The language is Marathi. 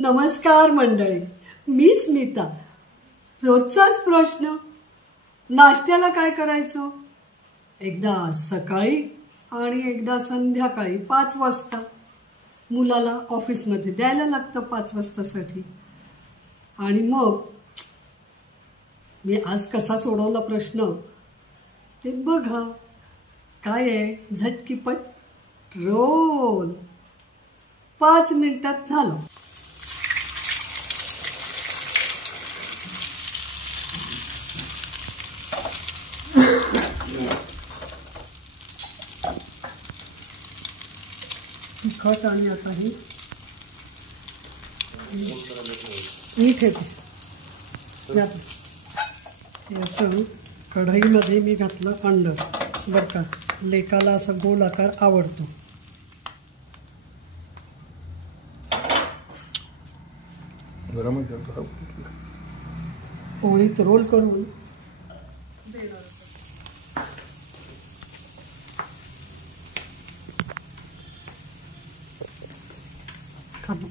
नमस्कार मंडळी, मी स्मिता. रोजचाच प्रश्न, नाश्त्याला काय करायचं? एकदा सकाळी आणि एकदा संध्याकाळी 5 वाजता. मुलाला ऑफिसमध्ये द्यायला लागतं 5 वाजतासाठी. आणि मग मी आज कसा सोडवला प्रश्न ते बघा. काय आहे, झटकीपट रोल. 5 मिनिटात झालं. तिखट आणि आता ही मीठ येते. असं कढईमध्ये मी घातलं अंड. बरं का, लेकाला असा गोल आकार आवडतो. पोळीत रोल करून खाली